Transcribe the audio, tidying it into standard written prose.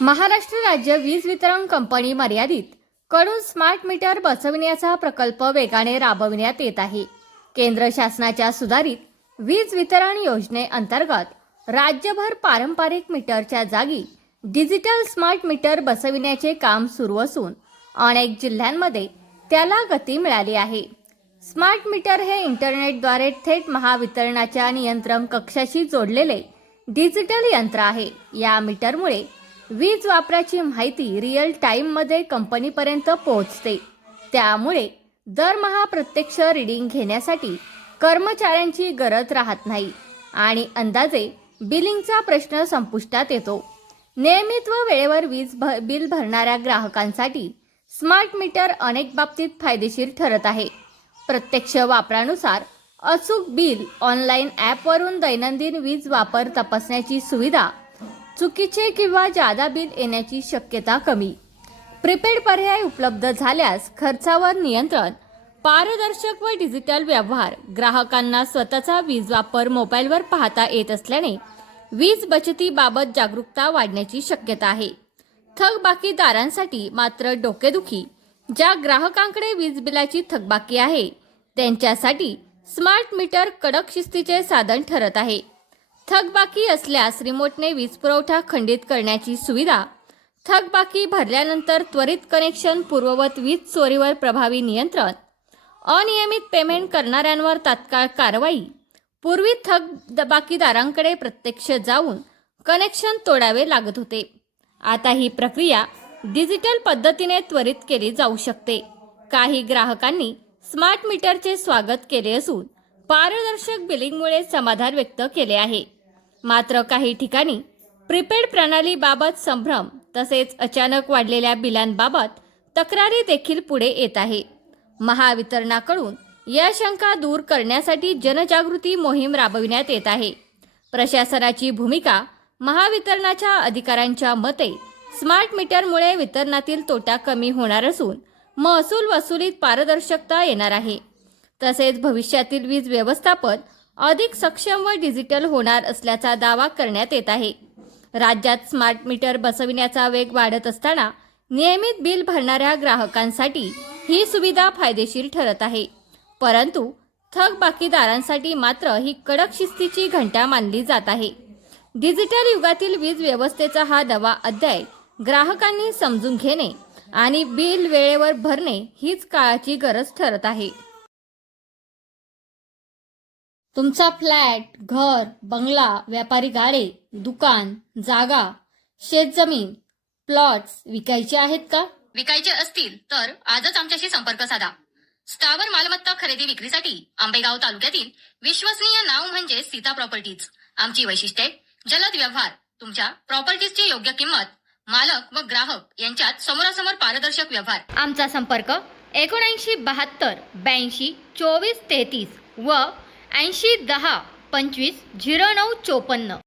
महाराष्ट्र राज्य वीज वितरण कंपनी मर्यादित कडून स्मार्ट मीटर बसविण्याचा प्रकल्प वेगाने राबविण्यात येत आहे. केंद्र शासनाच्या सुधारित वीज वितरण योजनेअंतर्गत राज्यभर पारंपरिक मीटरच्या जागी डिजिटल स्मार्ट मीटर बसविण्याचे काम सुरू असून अनेक जिल्ह्यांमध्ये त्याला गती मिळाली आहे. स्मार्ट मीटर हे इंटरनेटद्वारे थेट महावितरणाच्या नियंत्रण कक्षाशी जोडलेले डिजिटल यंत्र आहे. या मीटरमुळे वीज वापराची माहिती रिअल टाईममध्ये कंपनीपर्यंत पोहोचते. त्यामुळे दरमहा प्रत्यक्ष रीडिंग घेण्यासाठी कर्मचाऱ्यांची गरज राहत नाही आणि अंदाजे बिलिंगचा प्रश्न संपुष्टात येतो. नियमित व वेळेवर वीज बिल भरणाऱ्या ग्राहकांसाठी स्मार्ट मीटर अनेक बाबतीत फायदेशीर ठरत आहे. प्रत्यक्ष वापरानुसार अचूक बिल, ऑनलाईन ॲपवरून दैनंदिन वीज वापर तपासण्याची सुविधा, चुकीचे किंवा जादा बिल येण्याची शक्यता कमी. प्रीपेड पर्याय उपलब्ध झाल्यास खर्चावर नियंत्रण, पारदर्शक व डिजिटल व्यवहार, ग्राहकांना स्वतःचा वीज वापर मोबाईलवर पाहता येत असल्याने वीज बचतीबाबत जागरूकता वाढण्याची शक्यता आहे. थकबाकीदारांसाठी मात्र डोकेदुखी. ज्या ग्राहकांकडे वीज बिलाची थकबाकी आहे त्यांच्यासाठी स्मार्ट मीटर कडक शिस्तीचे साधन ठरत आहे. थकबाकी असल्यास रिमोटने वीज पुरवठा खंडित करण्याची सुविधा, थकबाकी भरल्यानंतर त्वरित कनेक्शन, पूर्ववत वीज चोरीवर प्रभावी नियंत्रण, अनियमित पेमेंट करणाऱ्यांवर तात्काळ कारवाई. पूर्वी थकबाकीदारांकडे प्रत्यक्ष जाऊन कनेक्शन तोडावे लागत होते. आता ही प्रक्रिया डिजिटल पद्धतीने त्वरित केली जाऊ शकते. काही ग्राहकांनी स्मार्ट मीटरचे स्वागत केले असून पारदर्शक बिलिंगमुळे समाधान व्यक्त केले आहे. मात्र काही ठिकाणी प्रीपेड प्रणालीबाबत संभ्रम तसेच अचानक वाढलेल्या बिलांबाबत तक्रारी देखील पुढे येत आहे. महावितरणाकडून या शंका दूर करण्यासाठी जनजागृती मोहीम राबविण्यात येत आहे. प्रशासनाची भूमिका. महावितरणाच्या अधिकाऱ्यांच्या मते स्मार्ट मीटरमुळे वितरणातील तोटा कमी होणार असून महसूल वसुलीत पारदर्शकता येणार आहे. तसेच भविष्यातील वीज व्यवस्थापन अधिक सक्षम व डिजिटल होणार असल्याचा दावा करण्यात येत आहे. राज्यात स्मार्ट मीटर बसविण्याचा वेग वाढत असताना नियमित बिल भरणाऱ्या ग्राहकांसाठी ही सुविधा फायदेशीर ठरत आहे. परंतु थकबाकीदारांसाठी मात्र ही कडक शिस्तीची घंटा मानली जात आहे. डिजिटल युगातील वीज व्यवस्थेचा हा नवा अध्याय ग्राहकांनी समजून घेणे आणि बिल वेळेवर भरणे हीच काळाची गरज ठरत आहे. तुमचा फ्लॅट, घर, बंगला, व्यापारी गाडे, दुकान, जागा, शेतजमीन, प्लॉट्स विकायचे आहेत का? विकायचे असतील तर आजच आमच्याशी संपर्क साधा. स्थावर मालमत्ता खरेदी विक्रीसाठी आंबेगाव तालुक्यातील विश्वसनीय नाव म्हणजे सीता प्रॉपर्टीज. आमची वैशिष्ट्ये: जलद व्यवहार, तुमच्या प्रॉपर्टीजची योग्य किंमत, मालक व ग्राहक यांच्यात समोरासमोर पारदर्शक व्यवहार. आमचा संपर्क 7972 82 24 33 व 80 10 25 09 54.